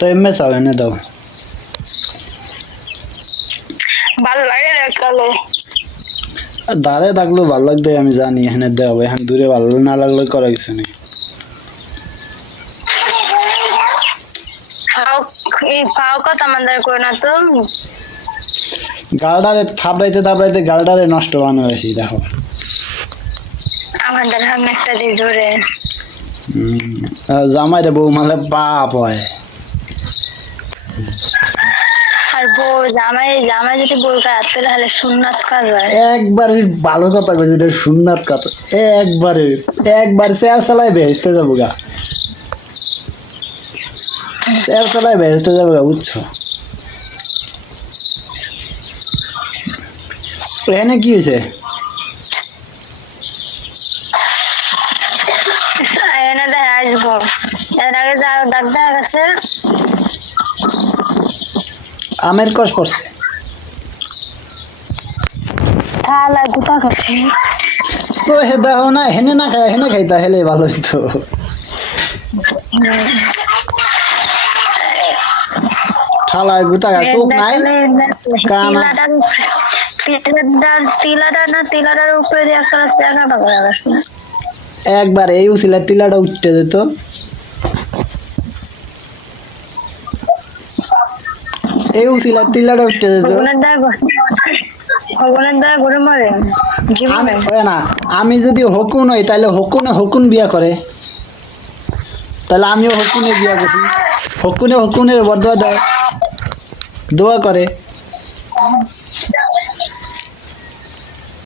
তো এমএস চাও এনে দাও। ভালো লাগে রে কালে। দাঁড়ে থাকলেও ভালো লাগবে আমি জানি এখানে দেওয়া এখানে দূরে ভালো না লাগলে করা কিছু নেই। না গালডারে থাপড়াইতে থাপড়াইতে গালডারে নষ্ট বানানো হয়েছি দেখো। আমাদের সামনে একটা দিয়ে ধরে। হুম, আহ, জামাইরে বউ মালে বাপ হয়। আর বউ জামাই জামাই যদি গায়ে তাহলে সুন্নাত কাজ হয়। একবারে ভালো কথা কইছে এটা সুন্নাত কথা একবারে একবার স্যার চালাই ভেজতে যাব গা। স্যার চালাই ভেজতে যাব গা বুঝছ? এখানে কি হয়েছে? এনে দেয় আসব এর আগে যা ডাক দেখা গেছে আমের কষ পড়ছে থালা গুতা খাচ্ছে। সো হে দেখো না হেনে না খাই হেনে খাইতা হেলে ভালো হইতো। ঠালায় গুতা খা চোখ নাই? কানা। তিলাটার তিলাটার তিলাটা না তিলাটার উপরে দিয়ে একটা জায়গাটা করা গেছে একবার এই উচিলার টিলাটা উঠতে যেত এই উচিলার টিলাটা উঠতে যেত ভগবানের দায় ভগবানের দায় আমি উঠতে না আমি যদি হকুন হই তাহলে হকুনে হকুন বিয়া করে। তাহলে আমিও হকুনে বিয়া করছি। হকুনে হকুনের বদয়া দেয়। দোয়া করে।